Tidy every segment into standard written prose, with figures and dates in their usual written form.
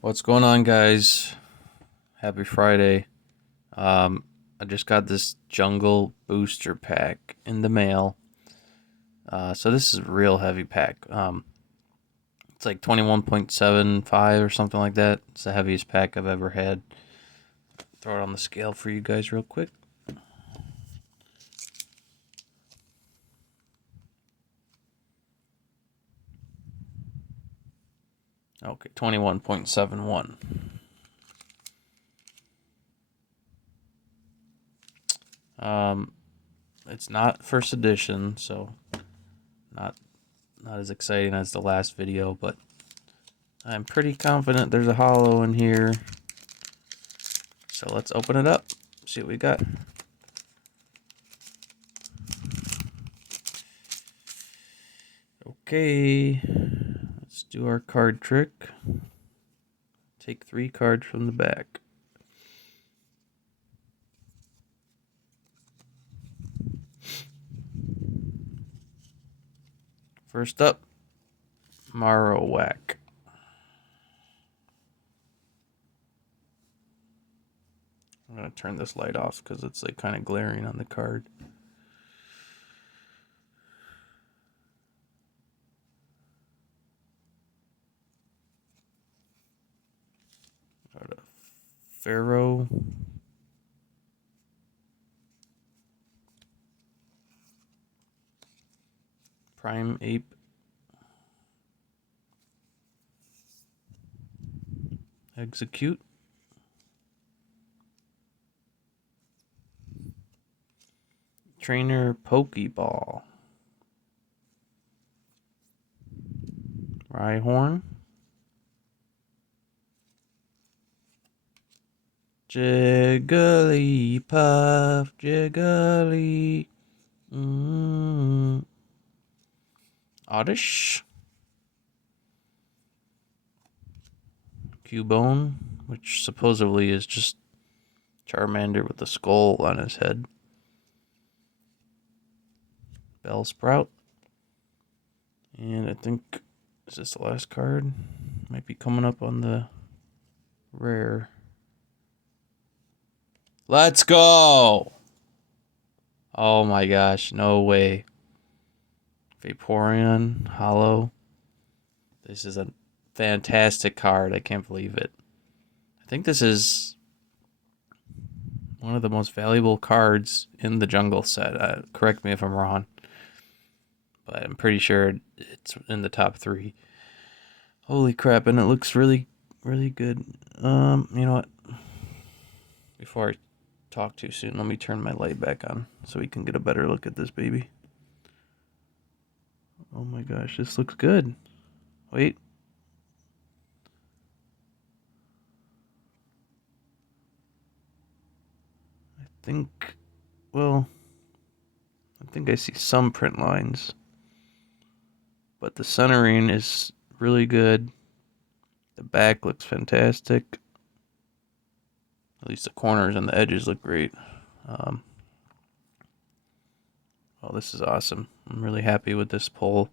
What's going on, guys? Happy Friday. I just got this Jungle Booster Pack in the mail. So this is a real heavy pack. It's like 21.75 or something like that. It's the heaviest pack I've ever had. Throw it on the scale for you guys real quick. Okay, 21.71. It's not first edition, so not not as exciting as the last video, but I'm pretty confident there's a holo in here. So let's open it up, see what we got. Okay, let's do our card trick. Take 3 cards from the back. First up, Marowak. I'm gonna turn this light off because it's like kind of glaring on the card. Got a Pharaoh. Primeape. Execute. Trainer Pokeball. Rhyhorn. Jigglypuff. Jiggly. Oddish. Cubone, which supposedly is just Charmander with a skull on his head. Bellsprout. And I think, is this the last card? Might be coming up on the rare. Let's go! Oh my gosh, no way. Vaporeon, Holo. This is a fantastic card. I can't believe it. I think this is one of the most valuable cards in the jungle set. Correct me if I'm wrong, but I'm pretty sure it's in the top 3. Holy crap, and it looks really, really good. You know what? Before I talk too soon, let me turn my light back on so we can get a better look at this baby. Oh my gosh, this looks good. Wait. I think I see some print lines, but the centering is really good. The back looks fantastic. At least the corners and the edges look great. Well, this is awesome. I'm really happy with this pull.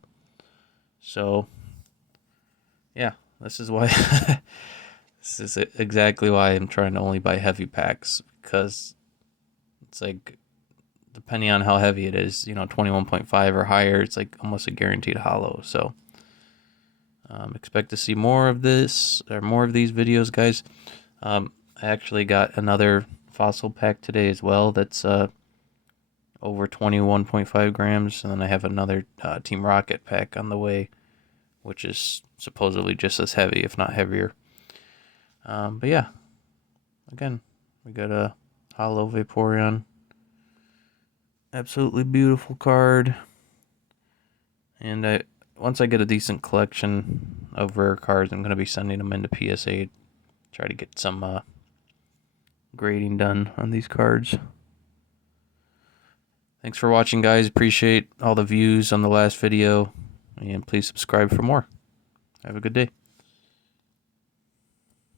So, yeah, this is why this is exactly why I'm trying to only buy heavy packs, because it's like, depending on how heavy it is, 21.5 or higher, it's like almost a guaranteed holo. So expect to see more of this or more of these videos, guys. I actually got another fossil pack today as well. That's over 21.5 grams, and then I have another Team Rocket pack on the way, which is supposedly just as heavy, if not heavier. But yeah, again, we got a Holo Vaporeon. Absolutely beautiful card. And once I get a decent collection of rare cards, I'm going to be sending them into PSA. Try to get some grading done on these cards. Thanks for watching, guys. Appreciate all the views on the last video. And please subscribe for more. Have a good day.